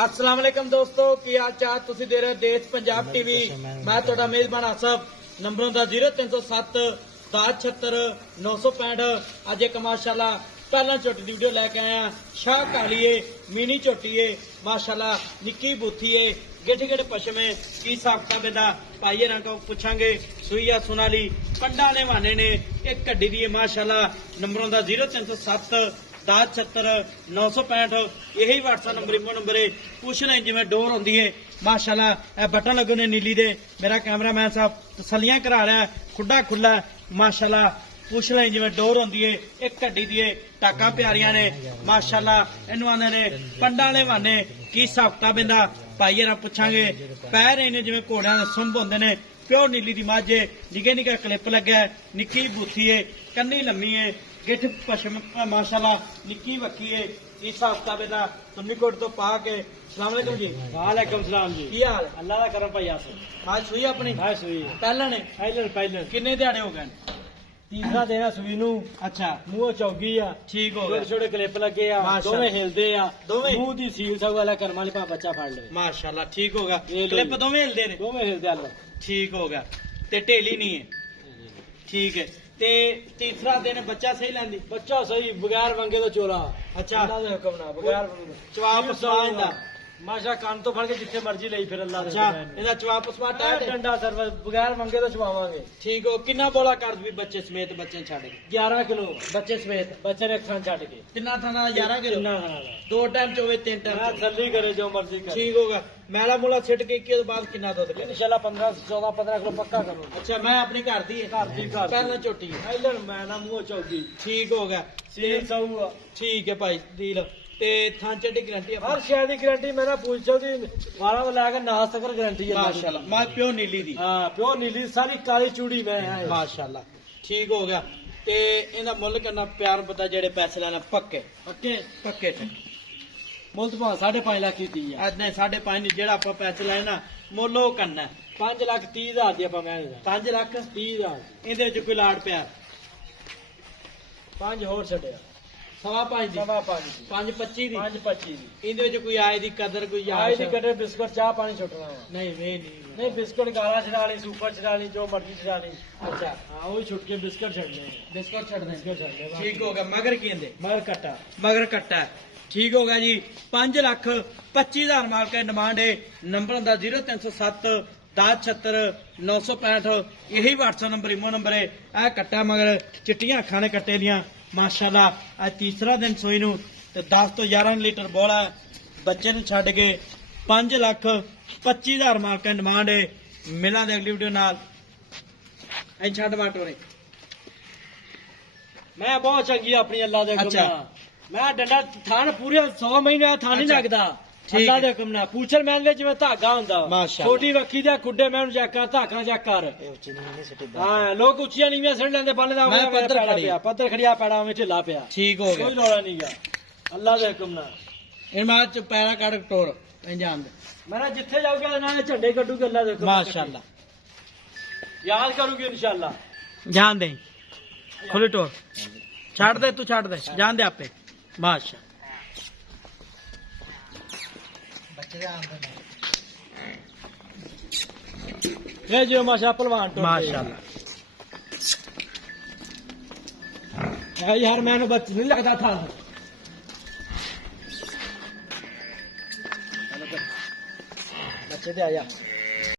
अस्सलाम वालेकुम दोस्तों की हाल चाल तुसी दे रहे देश पंजाब टीवी मैं तुहाडा मेजबान आसफ नंबरों का 0307 1076 965 अज एक माशाल्लाह पहला झोटी की वीडियो लैके आया शाह कालीए मिनी झोटी है माशाल्लाह निक्की बूथी है गिठ गिठ पशमे की हिसाब किताब इहदा भाई हरां को पुछांगे सुईया सुनाली पंडा ने वाने ने एक कड्डी दी है माशाल्लाह नंबरों का 0307 1076 965 यही व्हाट्सएप नंबर इमो नंबर है पूछ लें जिवें डोर होंदी है माशाल्लाह बटन लगे ने नीली दे मेरा कैमरामैन साहब तसलियां करा रहा है खुड्डा खुला माशाल्लाह पूछ लें जिवें डोर होंदी है एक घड्डी दी टाका प्यारियां ने माशाल्लाह इन्हू आंदे ने पंडा ने वाने की हिसाब किताब इहदा भाई हरां पुछांगे पैर इन्हें जिवें घोड़ियां दे सुंभ होंदे ने प्योर नीली दी मझ है निके निका क्लिप लग्या है निक्की बूथी है कन्नी लम्मी है गिठ पशम माशाल्लाह निक्की वक्की है इस हिसाब किताब इहदा सुन्नीकोट तो पा के अस्सलाम वालेकुम जी वालेकुम सलाम जी की हाल अल्लाह का करम भाई आसफ आज सुई अपनी मैं सुई पहला ने पहले किन्ने दिहाड़े हो गए तीसरा देना सुई नू अच्छा मूंह चौगी आ ठीक हो छोटे गया छोटे क्लिप लगे आ माशाअल्लाह। दोवें हिलदे आ दोवें? मूंह दी सील सब वाला करम वाली पा बच्चा फाड़ ले माशाल्लाह ठीक होगा ये लो क्लिप जी। दोवें हिलदे ने दोवें हिलदे अल्लाह ठीक होगा ते ढेली नहीं है ठीक है ते तीसरा दिन बच्चा सही लैंदी बच्चा सही बगैर मंगे तो चोरा अच्छा। अल्लाह दे हुक्म ना बगैर मंगे जवाब पसवान दा माशा कान तो फड़ के जिथे मर्जी ਲਈ फिर अल्लाह दे अच्छा हुक्म ਇਹਦਾ ਜਵਾਬ ਪਸਵਾ नाल। डंडा सर्व बगैर मंगे तो छवावांगे ठीक हो किन्ना बोला कर भी बच्चे समेत बच्चे छड़ के 11 किलो बच्चे समेत बच्चे ने खान छाड़ के किन्ना थाना 11 किलो किन्ना खाना दो टाइम चोवे तीन टाइम मैं जल्दी करे जो मर्जी करे ठीक होगा मैला मूला छिट के इक्की बाद किन्ना दुध करे इंशाल्लाह 15 किलो पक्का करो अच्छा मैं अपनी घर दी है घर दी पहला झोटी है आइलन मैं ना मुंह चौकी ठीक हो गया सील सऊ ठीक है भाई डील ते थां चढ़ी गारंटी है हर शय दी गारंटी मैं ना पूछ चल दी 12 को लेकर नास तक गारंटी है माशाल्लाह मैं प्योर नीली दी हां प्योर नीली सारी काली चूड़ी में है माशाल्लाह ठीक हो गया ते इहदा मुੱਲ करना प्यार पता जेड़े पैसे लेना पक्के पक्के पक्के मुल्क पा 5.5 लाख की दी है ਅੱਜ ਨਹੀਂ 5.5 ਜਿਹੜਾ ਆਪਾਂ ਪੈਸੇ ਲਾਏ ਨਾ ਮੁੱਲ ਉਹ ਕਰਨਾ 5 लाख 30 हज़ार दी ਆਪਾਂ ਮੈਂ 5 ਲੱਖ 30 हज़ार ਇਹਦੇ ਵਿੱਚ ਕੋਈ ਲਾੜ ਪਿਆ 5 ਹੋਰ ਛੱਡਿਆ ਸਵਾ 5 ਦੀ ਸਵਾ 5 ਦੀ 5.25 ਦੀ 5.25 ਦੀ ਇਹਦੇ ਵਿੱਚ ਕੋਈ ਆਏ ਦੀ ਕਦਰ ਕੋਈ ਆਈ ਦੀ ਯਾਦ ਕੱਟੇ ਬਿਸਕੁਟ ਚਾਹ ਪਾਣੀ ਛੁੱਟਣਾ ਵਾ ਨਹੀਂ ਵੇ ਨਹੀਂ नहीं बिस्कुट गाला छड़ानी सुपर छड़ानी जो मर्जी छड़ानी ਅੱਛਾ हाँ वही छुट के बिस्कुट छड़ने ਬਿਸਕੁਟ ਛੱਡ ਦੇ बिस्कुट छड़ने ਠੀਕ ਹੋ ਗਿਆ ਮਗਰ ਕੀ ਕਹਿੰਦੇ मगर कट्टा ਮਗਰ ਕੱਟਾ ਠੀਕ ਹੋ ਗਿਆ ਜੀ 5 ਲੱਖ 25,000 ਮਾਲਕ ਦੀ ਡਿਮਾਂਡ ਹੈ ਨੰਬਰ ਦਾ 0307 1076 965 यही व्हाट्सएप नंबर इमो नंबर है आ कट्टा मगर चिट्टियां अखां ने कट्टे दियां माशाल्लाह आज तीसरा दिन सोई नू ते 10 तो 11 लीटर बोला बच्चे ने छड़ के 5 ਲੱਖ 25,000 मालक की डिमांड है मिलां दे अगली वीडियो नाल ऐ छड़ बाटोरे मैं बहुत चंगी अपनी अल्लाह दे हुक्म अच्छा। नाल मैं डंडा थान पूरे 100 महीने थान नहीं अच्छा। लगदा ठीक अल्लाह है। दे हुक्म नाल पूछर मैन विच में धागा हुंदा माशाअल्लाह। छोटी रखी दे खुड्डे मैं चेक कर धागा चेक कर हां लोग उच्चियां नीवियां सड़ लेंदे बन दा मैं पत्थर खड़ी। पत्थर खड़िया पैड़ा में ढिला पिया ठीक हो कोई गया रौला नहीं गा अल्लाह दे हुक्म नाल इन मां च पैरा काट टोर इंजान दे मैं जिथे जाऊंगा ना झंडे कड्डूगे अल्लाह दे हुक्म नाल। माशाल्लाह याद करूंगी इंशाल्लाह जान दे खुली टोर छाड़ दे तू छाड़ दे जान दे आपे माशा ये जो माशा पहलवान टोर माशाल्लाह यार मैंने बच नहीं लगता था बच्चे दे आया